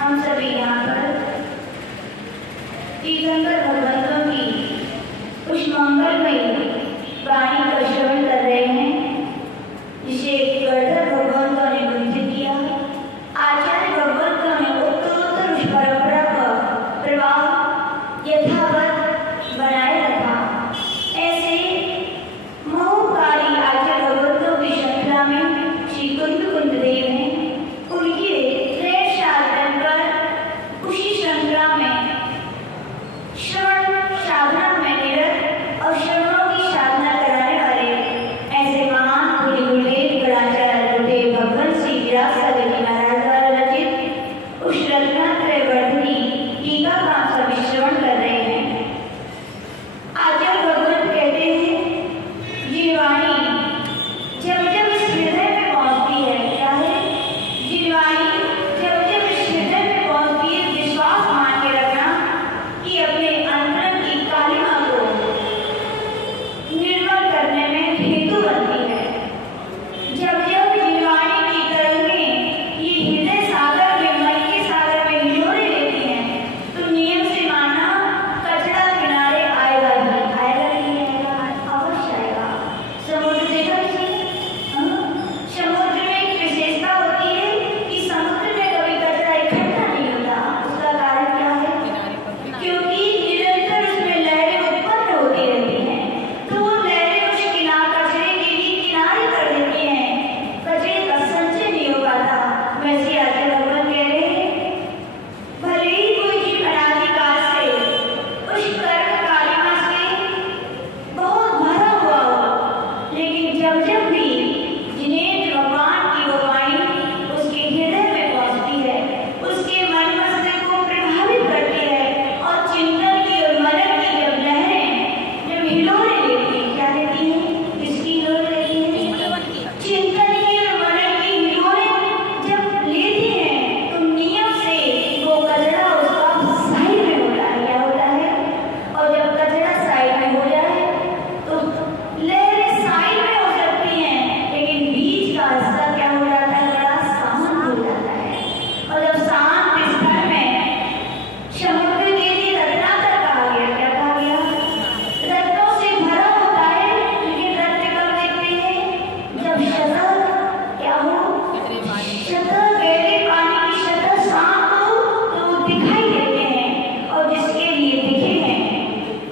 हम सभी यहाँ पर तीर्थंकर भगवंतों की उस मंगलमयी वाणी का श्रवण कर रहे हैं जिसे गणधर भगवंतों ने ग्रंथित किया। आचार्य भगवंतों ने उत्तरोत्तर उस परंपरा का प्रभाव यथावत बनाए रखा। ऐसे मोहकारी आचार्य भगवंतों की श्रृंखला में श्री कुंद देव हैं। उनकी उसी श्रृंखला में श्रवण साधना में निरत और श्रवणों की साधना कराने दिखाई देते हैं और जिसके लिए दिखे हैं,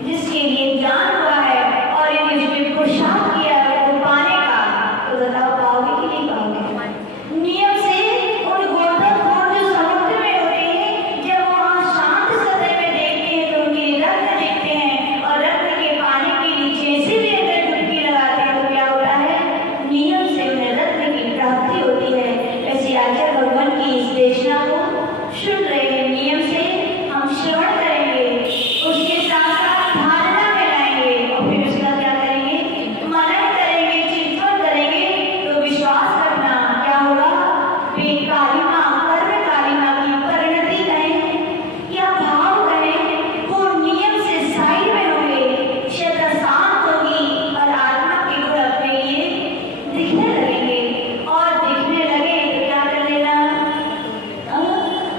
जिसके लिए ज्ञान हुआ है और यदि उसने पुरुषार्थ किया है वो पाने का, तो बताओ पाओगे कि नहीं पाओगे? नियम से उन गोताखोर जो समुद्र में होते हैं, जब वहाँ शांत सतह में देखते हैं तो उनके रत्न देखते हैं और रत्न के पानी के नीचे से भी अगर डुबकी लगाते हैं तो क्या होता है? नियम से उन्हें रत्न की प्राप्ति होती है। वैसे आचार्य भगवान की इस देशना को सुन रहे हैं, नियम से हम श्रवण करेंगे, उसके साथ साथ धारणा में लाएंगे और फिर उसका क्या करेंगे? मनन करेंगे, चिंतन करेंगे। तो विश्वास करना क्या होगा? वे कालिमा, कर्म कालिमा की परिणति कहें या भाव कहें, वो नियम से साइड में होंगे, शब्द शांत होगी और आत्मा के गुण अपने लिए दिखने लगेंगे। और दिखने लगे तो क्या कर लेना?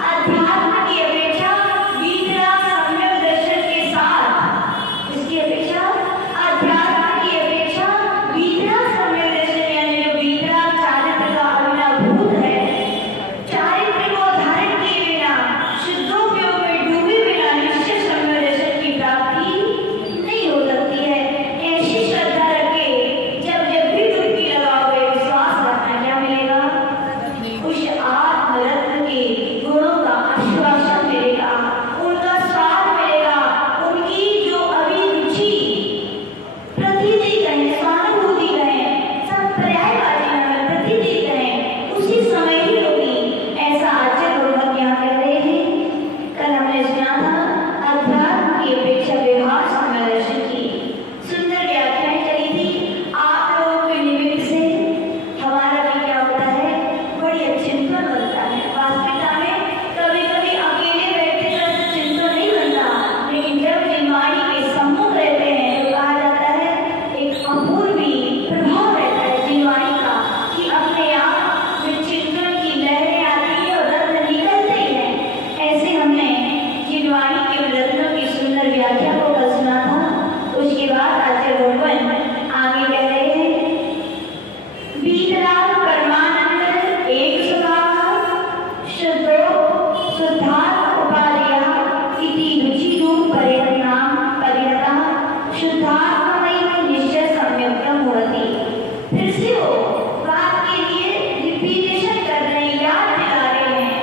अध्यात्म की अपेक्षा वीतराग सम्यक दर्शन के साथ, इसकी अपेक्षा अध्यात्म की अपेक्षा वीतराग सम्यक दर्शन, यानी जो वीतराग चारित्र का अभिनवभूत है, चारित्र को धारण किए बिना, शुद्धोपयोग में डूबे बिना निश्चय सम्यक दर्शन की प्राप्ति नहीं हो सकती है। ऐसी श्रद्धा रखे, जब जब भी डुबकी लगाओगे विश्वास करना क्या मिलेगा? उस आत्मरत्न के गुणों का आश्वासन मिलेगा, उनका स्वाद मिलेगा, उनकी जो अभिरुचि, प्रतीति कहें, स्वानुभूति कहें, सब पर्यायवाची में प्रतीति कहें, उसी समय ही होगी। ऐसा आचार्य भगवान यहाँ कह रहे हैं। कल हमने सुना था अध्यात्म की अपेक्षा व्यवहार सम्यक दर्शन की सुंदर व्याख्याएं चली थी। आप लोगों के निमित्त से हमारा भी क्या होता है? बड़ी चिंतन बनता है। वास्तविकता में कभी कभी अकेले बैठते तो चिंतन नहीं बनता, लेकिन जब जिनवाणी के सम्मुख रहते हैं तो कहा जाता है एक अपूर्वी प्रभाव रहता है जिनवाणी का, कि अपने आप में चिंतन की लहरें आती है और रत्न निकलते ही हैं। ऐसे हमने जिनवाणी के रत्नों की सुंदर व्याख्या को कल सुना था। उसके बाद आचार्य भगवान आगे कह रहे हैं, वीतराग परमानंद एक स्वभाव, शुद्धो शुद्धात्म उपादेयः इति रुचिरूप परिणतः शुद्धात्ममयि निश्चय सम्यक्तम होति। फिर से वो बात के लिए रिपीटेशन कर रहे हैं, याद दिला रहे हैं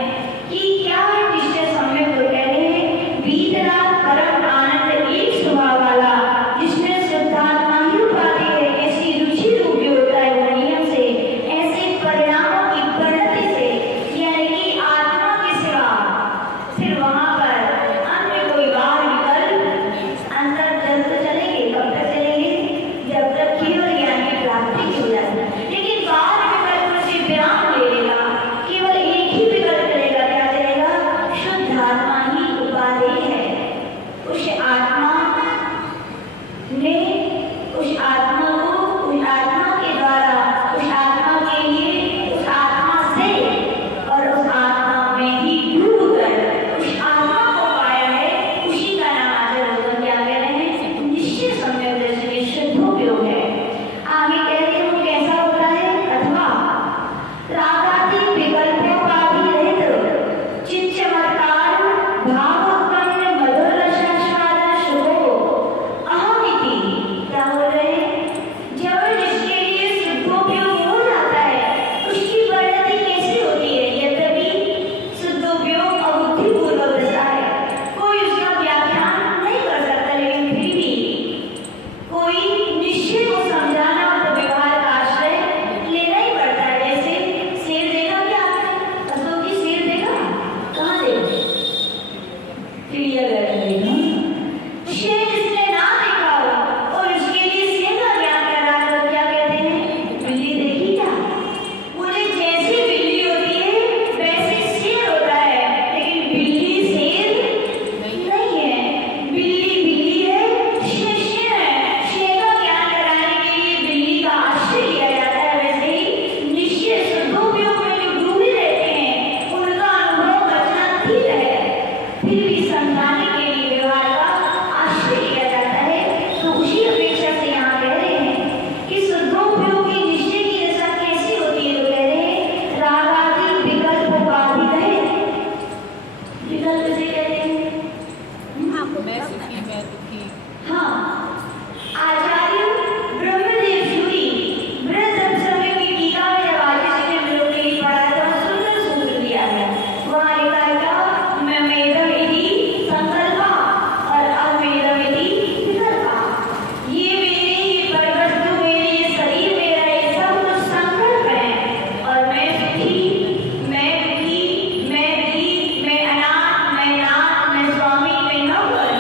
कि क्या है निश्चय सम्यक। तो कह रहे हैं वीतराग परम आनंद एक स्वभाव वाला, जिसमें शुद्धात्मा ही उपाधि है, ऐसी रुचि रूप जो होता है वो नियम से, ऐसे परिणामों की परिणति से, यानी कि आत्मा के सिवा फिर वहां पर अन्य कोई बाहर निकल अंदर जल तो चलेंगे, कब तक चलेंगे? जब तक केवल ज्ञान की प्राप्ति हो जाए। लेकिन बाहर विकल्प से विराम ले लेगा, केवल एक ही विकल्प चलेगा। क्या चलेगा? शुद्ध आत्मा ही उपादेय है। उस आत्मा ने, उस आत्मा को, उस आत्मा के द्वारा, उस आत्मा के लिए, उस आत्मा से और उस आत्मा में ही डूबकर उस आत्मा को पाया है। उसी का नाम आचार्य भगवान क्या कह रहे हैं? निश्चय सम्यक दर्शन, शुद्धोपयोग है। आगे कह रहे हैं वो कैसा होता है? अथवा रागादि विकल्पोपाधि रहित चित्त चमत्कार भावोत्पन्न मधुर रसास्वादन शुभो अहमिति। क्या बोल रहे हैं? जब जिसके लिए शुद्धोपयोग हो जाता है उसकी परिणति कैसी होती है? यद्यपि शुद्धोपयोग अबुद्धिपूर्वक दशा है, कोई उसका व्याख्यान नहीं कर सकता, लेकिन फिर भी कोई निश्चय को समझाना तो व्यवहार का आश्रय लेना ही पड़ता है। जैसे शेर देखा क्या? असो की शेर देखा? कहाँ देखा? चिड़ियाघर में देखा। शेर जिसने ना देखा हो और उसके लिए शेर का ज्ञान कर रहा है तो क्या कहते हैं? बिल्ली देखी क्या? बोले जैसी बिल्ली होती है वैसे शेर होता है, लेकिन बिल्ली शेर नहीं है। बिल्ली बिल्ली है, शेर शेर है। शेर का ज्ञान कराने के लिए बिल्ली का आश्रय लिया जाता है। वैसे ही निश्चय शुद्धोपयोग में जो डूबे रहते हैं उनका अनुभव बचना ठीक है, फिर भी समझाने के लिए व्यवहार का आश्रय लिया जाता है। तो उसी अपेक्षा से यहाँ कह रहे हैं कि शुद्धोपयोग की निश्चय की दशा कैसी होती है? तो कह रहे हैं रागादि विकल्पोपाधि रहित। विकल्प से मैं सुखी मैं दुखी। हाँ, आचार्य ब्रह्मदेव सूरी बृहद समय की टीका में जब आचार्य ने हम लोग के लिए पढ़ा तो सुंदर सूत्र दिया है। वहाँ लिखा था मेदम इति संकल्पा और अमेदम इति विकल्पा। ये मेरे ये परवस्तु मेरे ये शरीर मेरा ये सब कुछ संकल्प है और मैं सुखी मैं दुखी मैं गरीब मैं अनाथ मैं नाथ मैं स्वामी मैं नौकर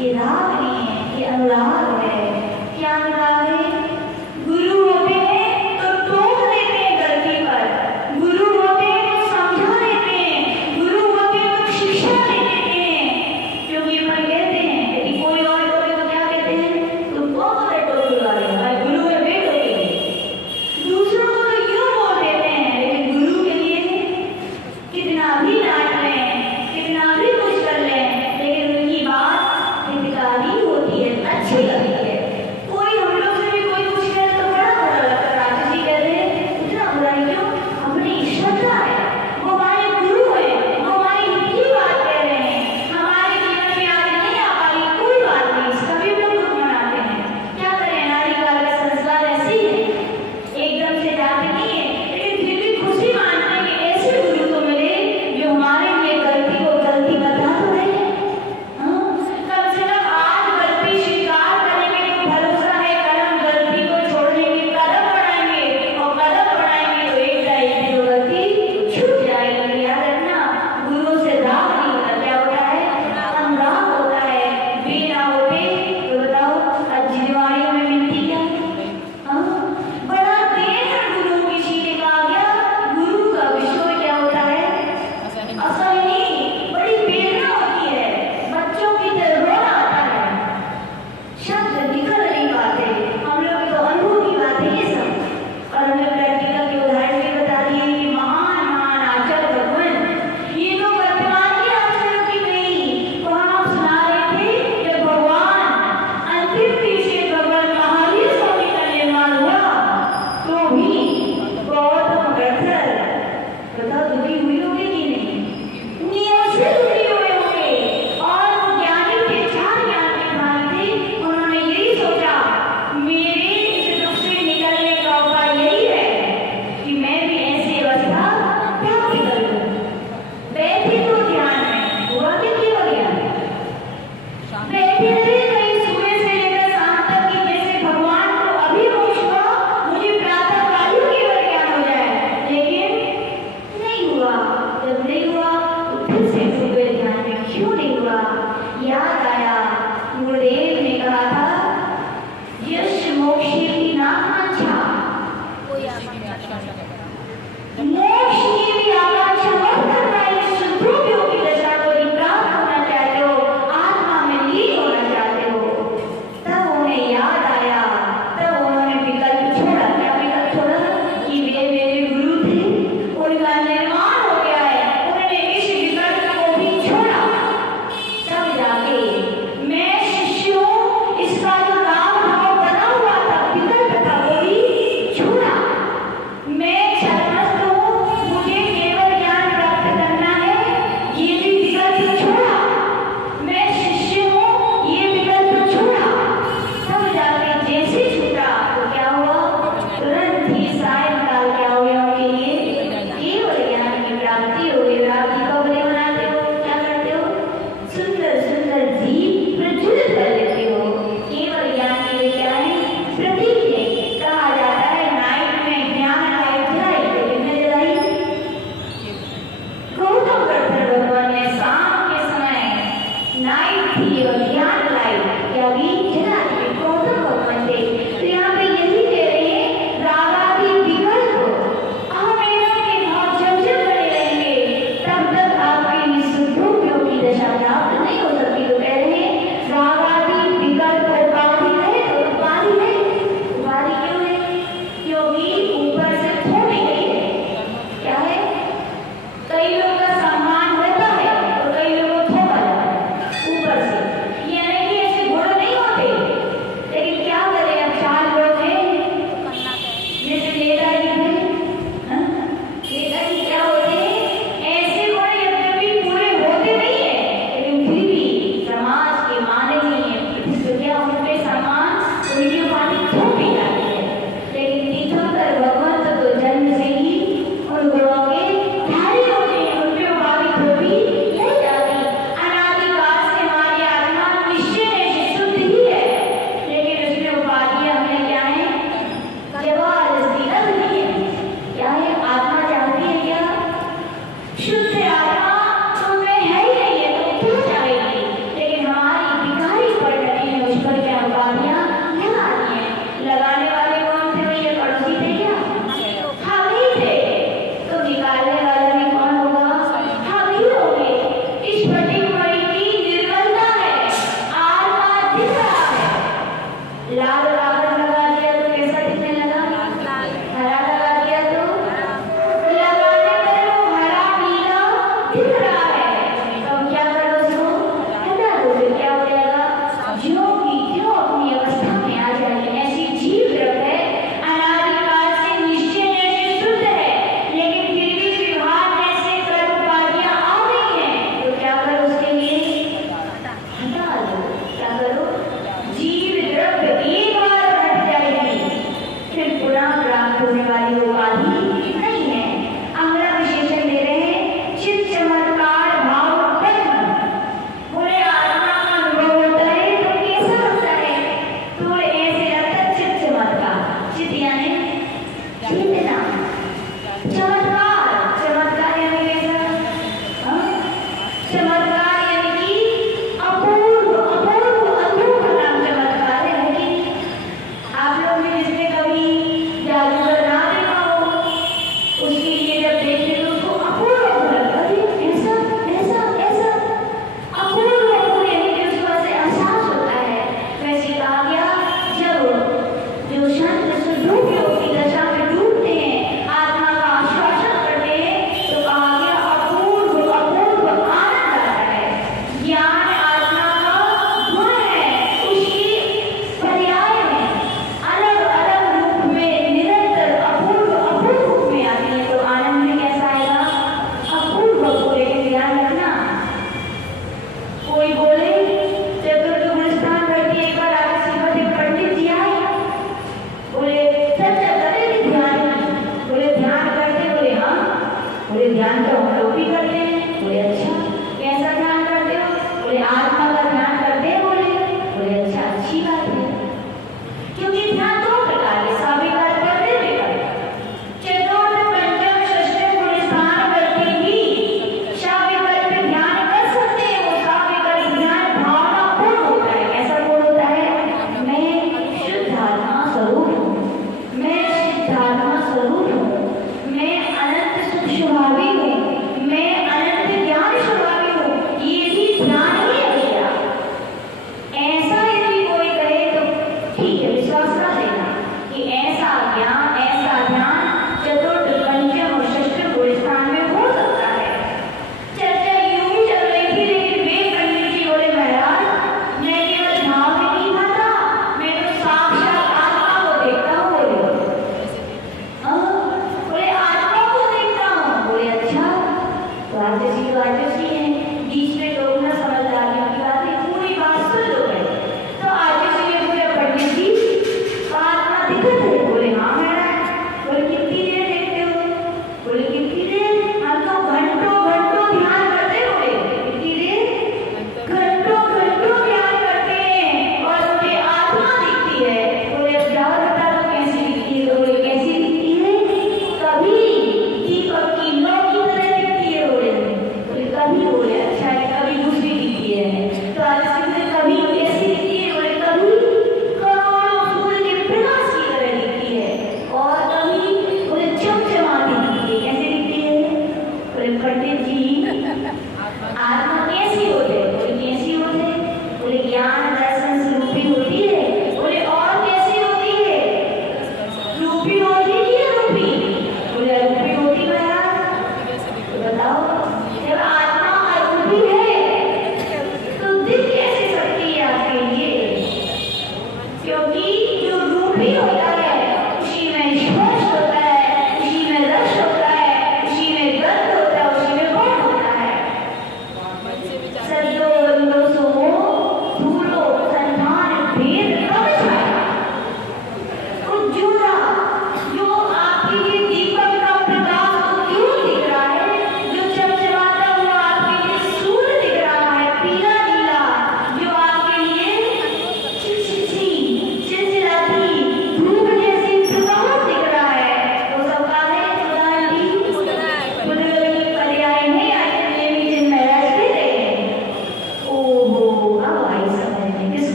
ये राग नहीं है, ये अनुराग है। क्या अनुराग है? गुरु होते हैं तो टोक देते हैं गलती पर, गुरु होते हैं तो समझा देते हैं, गुरु होते हैं तो शिक्षा दे देते हैं। क्योंकि अपन कहते हैं कि कोई और बोले तो क्या कहते हैं, तुम कौन बोले टोकने वाले, भाई गुरु है बेटो के लिए। दूसरों को तो यूं बोल देते हैं, लेकिन गुरु के लिए कितना भी डांट लें, कितना भी कुछ कर लें, लेकिन उनकी बात हितकारी होती है, अच्छी लगती है। कोई हम लोग से भी कोई कुछ करे तो बड़ा बुरा लगता है। राजा जी कहते हैं इतना बुरा क्यों, अपनी श्रद्धा है, वो हमारे गुरु है, वो हमारी हित की बात कह रहे हैं, हमारे जीवन में आज नहीं आ पाई कोई बात नहीं, सभी लोग दुख मनाते हैं। क्या करें, नारी काल का संस्कार ऐसी है, एकदम से जाते नहीं है, लेकिन फिर भी खुशी मानते हैं कि ऐसे गुरु तो मिले जो हमारे लिए गलती को गलती बता तो रहे हैं। कम से कम आज गलती स्वीकार करेंगे तो भरोसा है कदम गलती को छोड़ने की कदम बढ़ाएंगे, और कदम बढ़ाएंगे तो एक ना एक दिन वो गलती छूट जाएगी। याद रखना, गुरुओं से राग नहीं होता, क्या होता है, अनुराग होता है। बिना होते तो बताओ आज जिनवाड़ियों में मिलती क्या? बड़ा देर है गुरु की सीधे का गया, गुरु का विषय क्या होता है, असहनीय, बड़ी वेदना होती है, बच्चों की तरह रोना आता है, शब्द निकल नहीं पाते। हम लोग तो अनुभव की बात है ये सब, और हमने प्रैक्टिकल के उदाहरण भी बता दिए कि महान महान आचार्य भगवान, ये तो वर्तमान के आचार्यों की नहीं, तो हम सुना रहे थे जब भगवान अंतिम तीसरे भगवान महावीर स्वामी का निर्माण हुआ तो भी गौतम गढ़धर बता दुखी हुई होगी कि नहीं, नियम से दुखी हुए होंगे। और वो ज्ञानी थे, चार ज्ञान के भाई थे, उन्होंने यही सोचा मेरे इस दुख से निकलने का उपाय यही है कि मैं भी ऐसी अवस्था प्राप्त कर लूं। बैठे तो ध्यान में, हुआ कि क्या हो गया, बैठे रहे कहीं सुबह से लेकर शाम तक कि जैसे भगवान को अभी होश हुआ, मुझे प्रातः काल ही केवल ज्ञान हो जाए, लेकिन नहीं हुआ। जब नहीं हुआ तो फिर से डूब गए ध्यान में, क्यों नहीं हुआ, याद आया गुरुदेव ने कहा था यश मोक्षे की नाकांक्षा, मोक्ष की भी आकांक्षा मत करना, ये शुद्धों की दशा को ही प्राप्त होना चाहते हो, आत्मा में लीन होना चाहते हो। तब उन्हें याद आया, तब उन्होंने विकल्प छोड़ा। क्या विकल्प छोड़ा, कि वे मेरे गुरु थे, उनका निर्माण हो गया है, उन्होंने इस विकल्प को भी छोड़ा। तब जाके मैं शिष्य हूँ, इसका जो नाम भाव बना हुआ था, विकल्प था, वो भी छोड़ा। मैं छत्रस्त हूँ, मुझे केवल ज्ञान प्राप्त करना है, ये भी विकल्प छोड़ा। मैं शिष्य हूँ, ये विकल्प छोड़ा। तब जाके जैसे छूटा तो क्या हुआ, तुरंत ही सायंकाल क्या हो गया उनके लिए, केवल ज्ञान की प्राप्ति हो गई। रात की खबरें बनाते हो, क्या करते हो, सुंदर सुंदर दीप प्रज्वलित कर देते हो, केवल ज्ञान के लिए क्या है, प्रतीक है। कहा जाता है नाइट में ज्ञान लाइट जलाई, तो किसने जलाई, गौतम गढ़धर भगवान ने शाम के समय नाइट थी और ज्ञान लाइट क्या भी जला दी, गौतम भगवान थे। तो यहाँ पे यही कह रहे हैं रागादि विकल्प हम एकदम के भाव जब जब बने रहेंगे तब तक आपकी निःशुद्धों की दशा प्राप्त नहीं हो सकती। तो कह रहे हैं रागादि विकल्प उपाधि है, तो उपाधि है, उपाधि क्यों है, क्योंकि ऊपर से थोड़ी गई है। क्या है, कई लोग का सम्मान होता है और कई लोगों को थोपा जाता है ऊपर से, ये नहीं कि ऐसे घोड़े नहीं होते,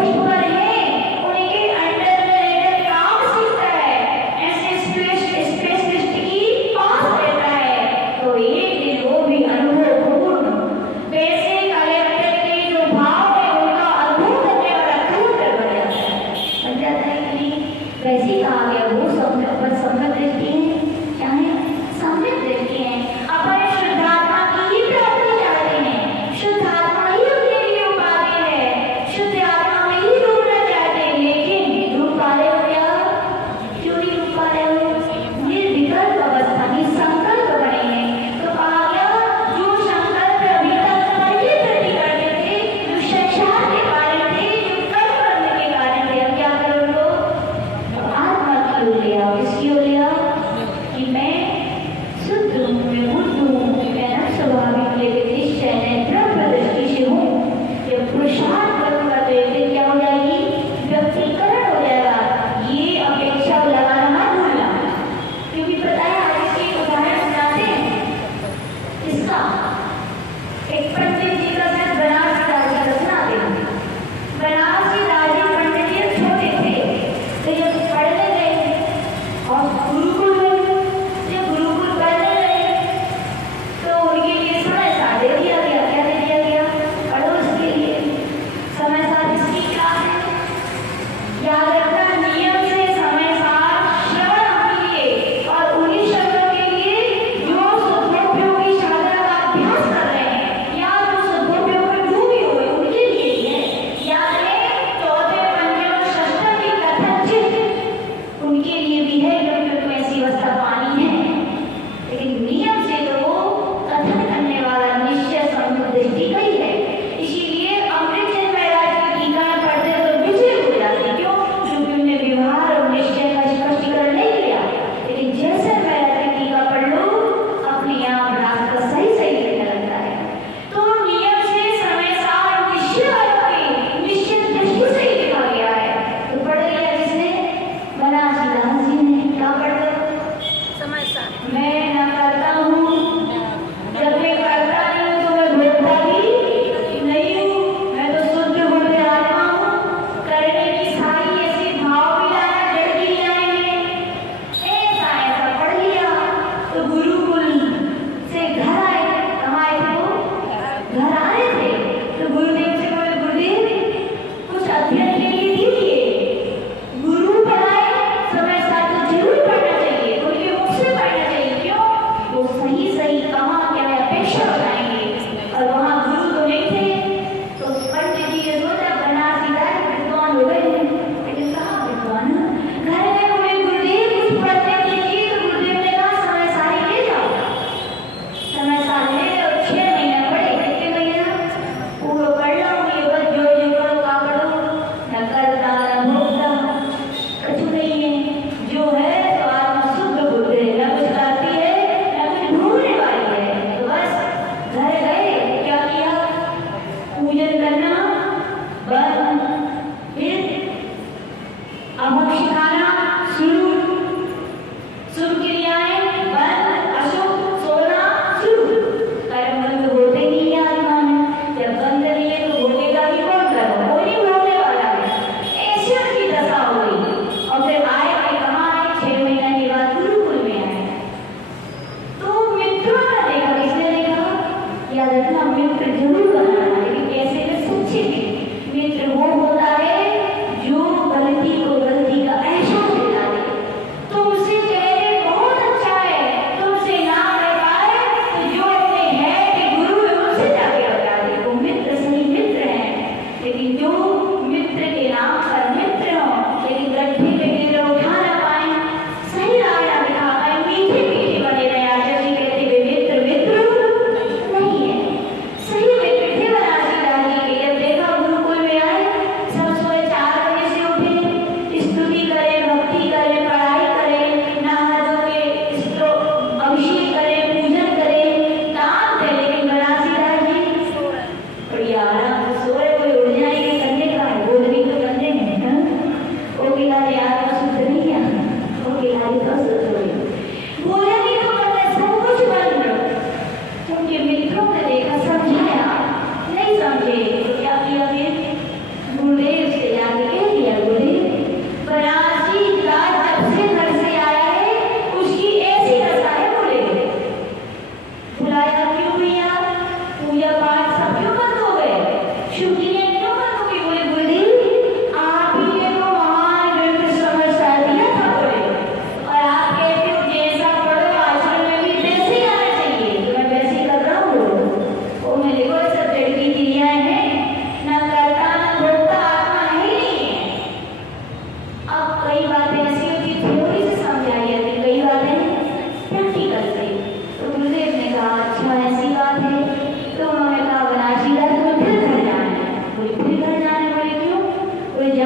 पोस्ट पर हैं उनके अंडर में रहकर काम सीखता है, ऐसे स्पेशलिस्ट की पास रहता है, तो एक दिन वो भी अनुभवपूर्ण पैसे कलेक्टर के जो भाव है उनका अनुभव करने वाला कलेक्टर बन जाता है। बन जाता है कि नहीं? वैसे ही कहा गया वो सम्यक दृष्टि है, चाहे सम्यक दृष्टि है, अपन शुद्धात्मा की ही प्राप्ति चाहते हैं, शुद्धात्मा ही अपने लिए उपाधि है, शुद्ध आत्मा में ही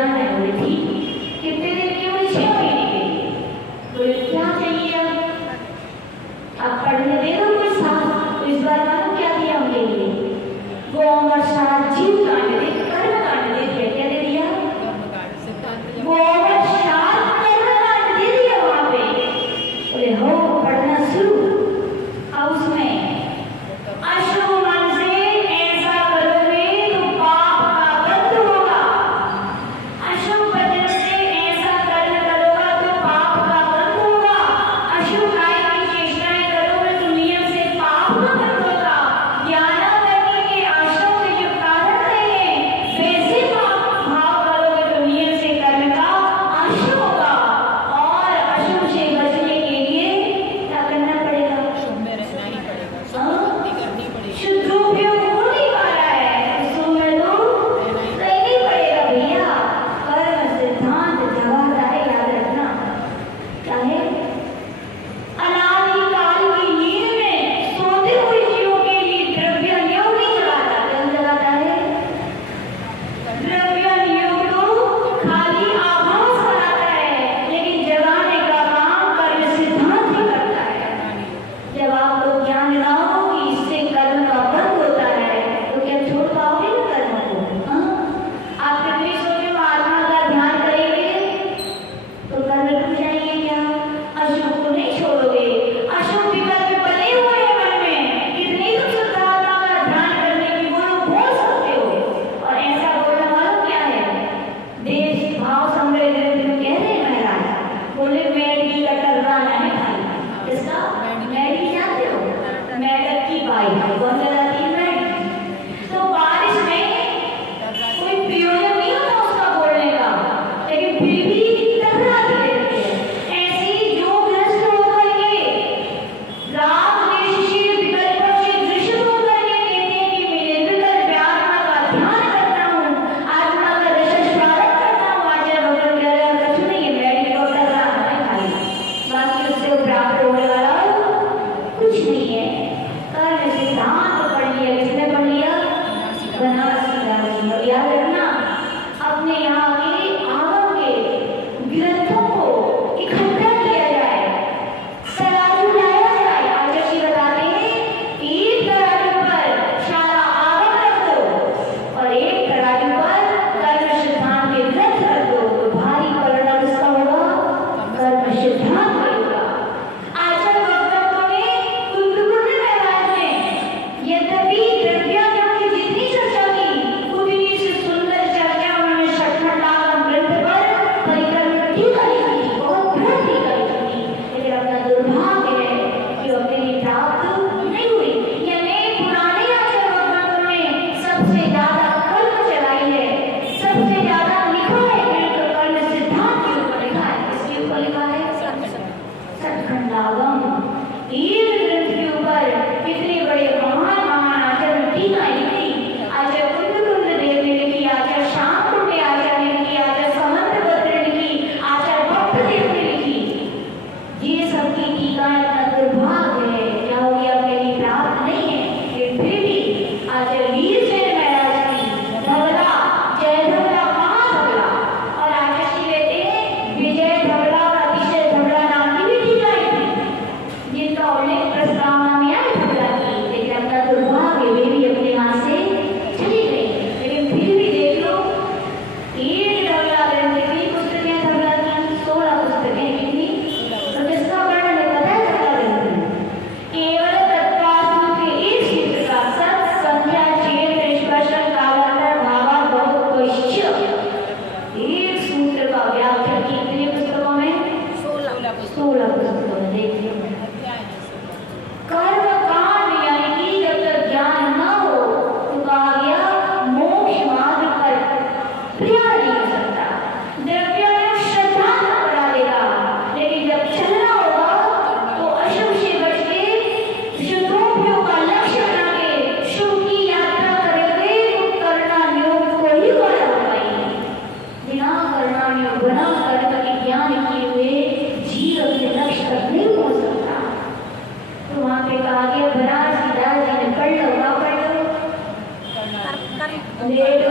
जाना है। बोले ठीक, कितने दिन की? बोले 6 महीने के लिए। बोले क्या चाहिए आप पढ़ने दे दो कोई साथ। तो इस बार मालूम क्या दिया उनके लिए? गोमर साथ जीव कांड दे, कर्म कांड दे दिया। क्या दे दिया? गोमर साथ कर्म कांड दे दिया वहां पे। बोले हो पढ़ना शुरू। अब उसमें अशुभ मन से ऐसा करोगे तो पाप का बंध होगा, अशुभ वचन से ऐसा कर्म करोगे तो पाप का बंध होगा, अशुभ काय की चेष्टाएं करोगे तो नियम से पाप का बंध होगा, ज्ञान करने के आश्रम के जो कारण हैं वैसे पाप भाव करोगे तो नियम से कर्म का आश्रम होगा। और अशुभ से बचने के लिए क्या करना पड़ेगा? शुद्ध उपयोग हो नहीं पा रहा है, उसमें तो रहना पड़ेगा भैया। कर्म सिद्धांत जवाहर है, याद रखना। क्या है? अनादिकाल की नींद में सोते हुए जीवों के लिए द्रव्य नियोग नहीं जगाता। क्या जगाता है? द्रव्य नियोग तो खाली आभास कराता है, लेकिन जगाने का काम कर्म सिद्धांत ही करता है। जब आपको ज्ञान ना हो कि इससे कर्म का बंध होता है तो क्या छोड़ पाओगे ना कर्म को? आप कितनी सोचे महात्मा का ध्यान करेंगे तो कर्म रुक जाएंगे क्या? अशुभ को नहीं छोड़ोगे, अशुभ विकल्प बने हुए हैं मन में। कितनी तुम शुद्धात्मा का ध्यान करने की बोल सकते हो। और ऐसा बोलना मालूम क्या है? देश भाव संग्रह ग्रंथ में कह रहे हैं महाराज, बोले मेरी कटरवाना है भाई। इसका मैडी जानते हो? मेढक की बाई कौन लगाती है? मेढक। तो बारिश में कोई प्रयोजन नहीं होता उसका बोलने का, लेकिन फिर भी टकराती रहती है। ऐसे ही जो ग्रस्त होकर के राग देश से विकल्पों से दृश्य होकर के कहते हैं कि मैं निर्विकल्प आत्मा का ध्यान करता हूँ, आत्मा का रस स्वागत करता हूँ। आचार्य भगवान कह रहे हैं कुछ नहीं है, मेढक को टकराना है खाली, बाकी उससे प्राप्त होने वाला कुछ नहीं है। कर्म सिद्धांत पढ़ लिया। किसने पढ़ लिया? बनारसी दास जी। और याद रखना, अपने यहाँ के आगम के ग्रंथों को इकट्ठा किया जाए, तराजू लाया जाए। आचार्य जी बताते हैं एक तराजू पर सारा आगम रख दो और एक तराजू पर कर्म सिद्धांत के ग्रंथ रख दो, तो भारी परिणाम किसका होगा? कर्म सिद्धांत का होगा। आचार्य भगवंतों ने कुंदकुंड महाराज ने यद्यपि द्रव्यादियों की जितनी चर्चा की उतनी से सुंदर चर्चा उन्होंने षट्खंडागम ग्रंथ पर परिक्रम टीका लिखी थी, बहुत बृहद टीका लिखी थी। लेकिन अपना दुर्भाग्य है कि वो अपने लिए प्राप्त नहीं हुई। यानी पुराने आचार्य भगवंतों ने सबसे ज्यादा कर्म चलाई है, सबसे ज्यादा लिखा है ग्रंथ कर्म सिद्धांत के ऊपर लिखा है। किसके ऊपर लिखा है? षट्खंडागम। एक ग्रंथ के ऊपर कितने बड़े महान महान आचार्य ने टीका लिखी। आचार्य कुंदकुंड देव ने लिखी, आचार्य शांकुंड आचार्य ने लिखी, आचार्य समंतभद्र ने लिखी, आचार्य भक्तदेव ने लिखी। ये सबकी टीकाएं अपना दुर्भाग्य है, क्या हो गया? अपने लिए प्राप्त नहीं है। लेकिन फिर भी आचार्य वीरसेन महाराज की धवला, जय धवला, महाधवला, और आचार्य श्री कहते हैं विजय धवला और अतिशय धवला नाम की भी टीकाएं थी, जिनका उल्लेख प्रस्तावना में आया धवला की। लेकिन अपना दुर्भाग्य वे भी अपने यहाँ से चली गई। लेकिन फिर भी देख लो, एक धवला ग्रंथ की पुस्तकें धवला की 16 पुस्तकें कितनी? तो किसका वर्णन है पता है? धवला ग्रंथ में केवल तत्वात्म के एक सूत्र का सत संख्या छेद निष्कर्षण कालांतर भावा बहुत क्वश्य एक सूत्र का व्याख्या की कितनी पुस्तकों में? 16 पुस्तकों में। देखिए कर्म कांड यानी कि जब तक ज्ञान न हो तो कहा गया मोक्ष मार्ग पर प्रयाण नहीं हो सकता। द्रव्य श्रद्धा बढ़ा देगा, लेकिन जब चलना होगा तो अशुभ से बच के शुद्धोपयोग का लक्ष्य बना के शुभ की यात्रा करोगे तो कर्णानुयोग को ही गौरव पाएंगे। बिना कर्णानुयोग बना कर्म के ज्ञान किए हुए जीव अपने लक्ष्य तक नहीं पहुंच सकता। तो वहां पे कहा गया बनारसी दास जी ने पढ़ लो, पढ़ लो, ले लो